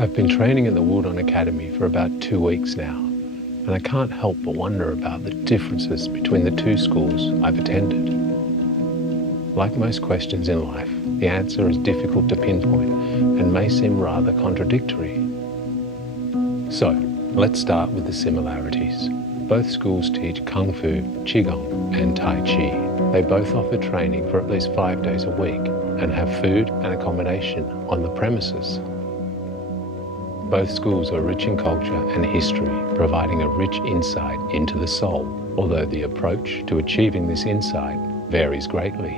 I've been training at the Wudang Academy for about 2 weeks now, and I can't help but wonder about the differences between the two schools I've attended. Like most questions in life, the answer is difficult to pinpoint and may seem rather contradictory. So, let's start with the similarities. Both schools teach Kung Fu, Qigong, and Tai Chi. They both offer training for at least 5 days a week and have food and accommodation on the premises. Both schools are rich in culture and history, providing a rich insight into the soul, although the approach to achieving this insight varies greatly.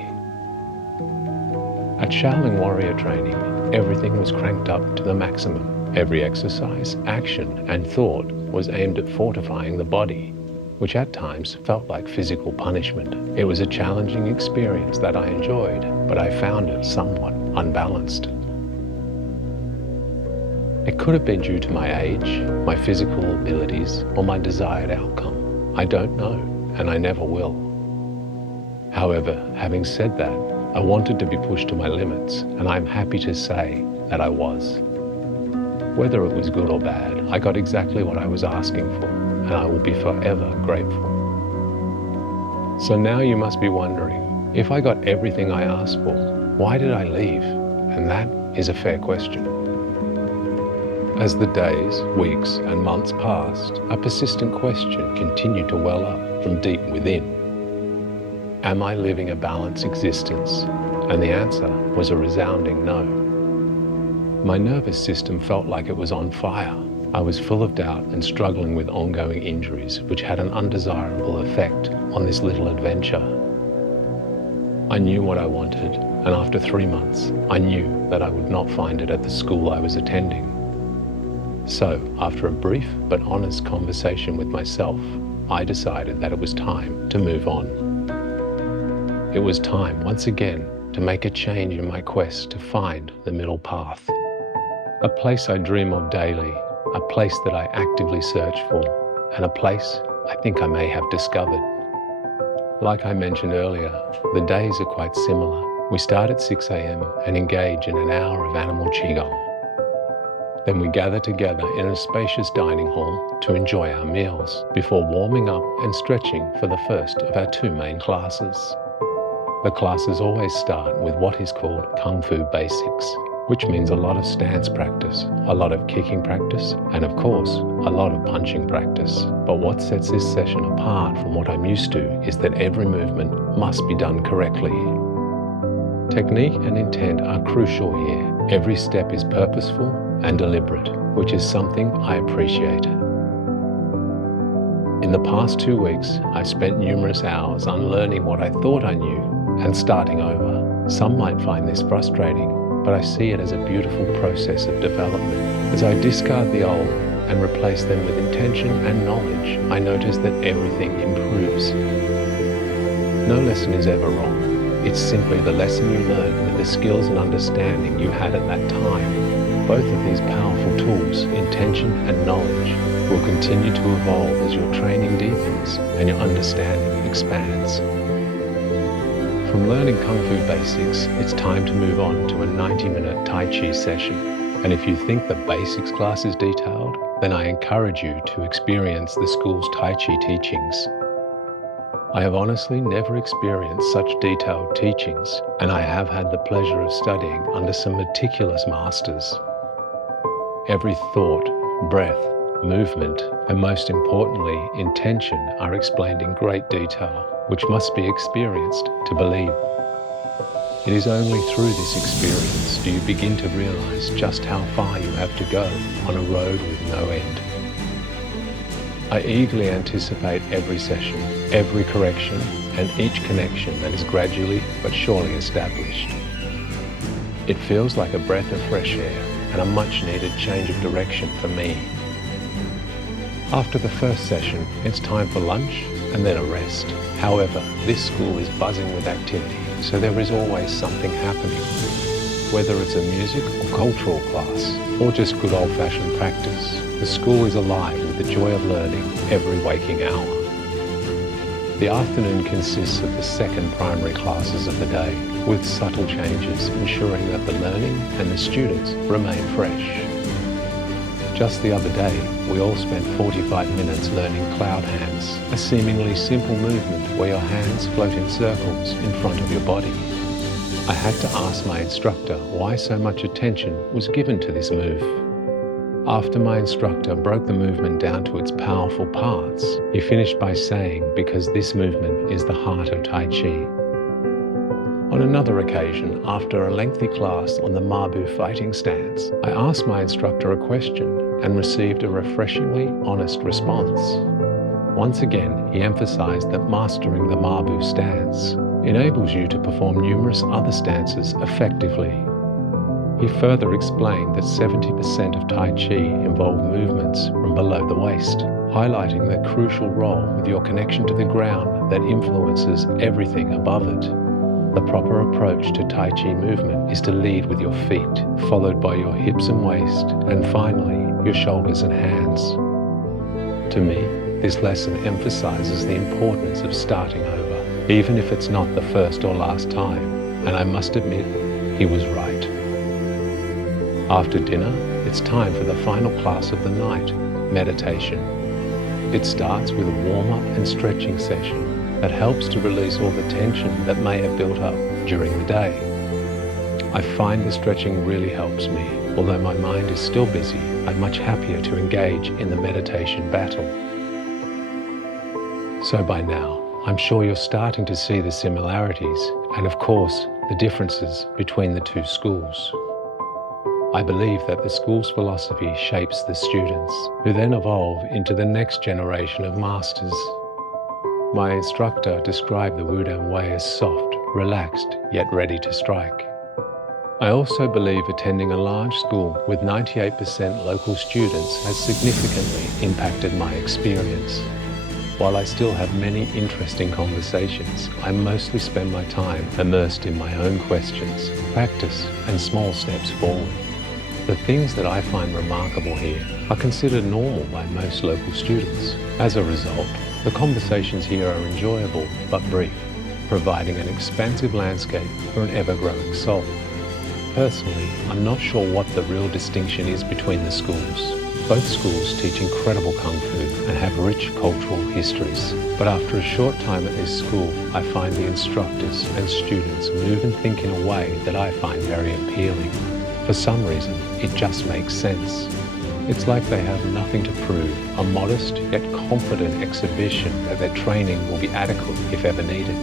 At Shaolin warrior training, everything was cranked up to the maximum. Every exercise, action, and thought was aimed at fortifying the body, which at times felt like physical punishment. It was a challenging experience that I enjoyed, but I found it somewhat unbalanced. It could have been due to my age, my physical abilities, or my desired outcome. I don't know, and I never will. However, having said that, I wanted to be pushed to my limits, and I'm happy to say that I was. Whether it was good or bad, I got exactly what I was asking for, and I will be forever grateful. So now you must be wondering, if I got everything I asked for, why did I leave? And that is a fair question. As the days, weeks, and months passed, a persistent question continued to well up from deep within. Am I living a balanced existence? And the answer was a resounding no. My nervous system felt like it was on fire. I was full of doubt and struggling with ongoing injuries, which had an undesirable effect on this little adventure. I knew what I wanted, and after 3 months, I knew that I would not find it at the school I was attending. So, after a brief but honest conversation with myself, I decided that it was time to move on. It was time, once again, to make a change in my quest to find the middle path. A place I dream of daily, a place that I actively search for, and a place I think I may have discovered. Like I mentioned earlier, the days are quite similar. We start at 6 a.m. and engage in an hour of animal Qigong. Then we gather together in a spacious dining hall to enjoy our meals before warming up and stretching for the first of our 2 main classes. The classes always start with what is called Kung Fu Basics, which means a lot of stance practice, a lot of kicking practice, and of course, a lot of punching practice. But what sets this session apart from what I'm used to is that every movement must be done correctly. Technique and intent are crucial here. Every step is purposeful and deliberate, which is something I appreciate. In the past 2 weeks, I've spent numerous hours unlearning what I thought I knew and starting over. Some might find this frustrating, but I see it as a beautiful process of development. As I discard the old and replace them with intention and knowledge, I notice that everything improves. No lesson is ever wrong. It's simply the lesson you learn with the skills and understanding you had at that time. Both of these powerful tools, intention and knowledge, will continue to evolve as your training deepens and your understanding expands. From learning Kung Fu Basics, it's time to move on to a 90-minute Tai Chi session. And if you think the Basics class is detailed, then I encourage you to experience the school's Tai Chi teachings. I have honestly never experienced such detailed teachings, and I have had the pleasure of studying under some meticulous masters. Every thought, breath, movement, and most importantly, intention are explained in great detail, which must be experienced to believe. It is only through this experience do you begin to realize just how far you have to go on a road with no end. I eagerly anticipate every session, every correction, and each connection that is gradually but surely established. It feels like a breath of fresh air and a much-needed change of direction for me. After the first session, it's time for lunch and then a rest. However, this school is buzzing with activity, so there is always something happening. Whether it's a music or cultural class, or just good old-fashioned practice, the school is alive with the joy of learning every waking hour. The afternoon consists of the second primary classes of the day, with subtle changes ensuring that the learning and the students remain fresh. Just the other day, we all spent 45 minutes learning cloud hands, a seemingly simple movement where your hands float in circles in front of your body. I had to ask my instructor why so much attention was given to this move. After my instructor broke the movement down to its powerful parts, he finished by saying, because this movement is the heart of Tai Chi. On another occasion, after a lengthy class on the Mabu fighting stance, I asked my instructor a question and received a refreshingly honest response. Once again, he emphasized that mastering the Mabu stance enables you to perform numerous other stances effectively. He further explained that 70% of Tai Chi involve movements from below the waist, highlighting the crucial role with your connection to the ground that influences everything above it. The proper approach to Tai Chi movement is to lead with your feet, followed by your hips and waist, and finally, your shoulders and hands. To me, this lesson emphasizes the importance of starting over, even if it's not the first or last time, and I must admit, he was right. After dinner, it's time for the final class of the night, meditation. It starts with a warm-up and stretching session that helps to release all the tension that may have built up during the day. I find the stretching really helps me. Although my mind is still busy, I'm much happier to engage in the meditation battle. So by now, I'm sure you're starting to see the similarities and, of course, the differences between the two schools. I believe that the school's philosophy shapes the students, who then evolve into the next generation of masters. My instructor described the Wudang way as soft, relaxed, yet ready to strike. I also believe attending a large school with 98% local students has significantly impacted my experience. While I still have many interesting conversations, I mostly spend my time immersed in my own questions, practice, and small steps forward. The things that I find remarkable here are considered normal by most local students. As a result, the conversations here are enjoyable but brief, providing an expansive landscape for an ever-growing soul. Personally, I'm not sure what the real distinction is between the schools. Both schools teach incredible Kung Fu and have rich cultural histories. But after a short time at this school, I find the instructors and students move and think in a way that I find very appealing. For some reason, it just makes sense. It's like they have nothing to prove, a modest yet confident exhibition that their training will be adequate if ever needed.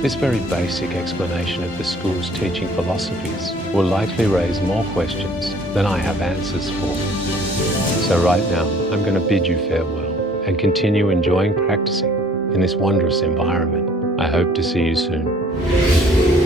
This very basic explanation of the school's teaching philosophies will likely raise more questions than I have answers for. So right now, I'm going to bid you farewell and continue enjoying practicing in this wondrous environment. I hope to see you soon.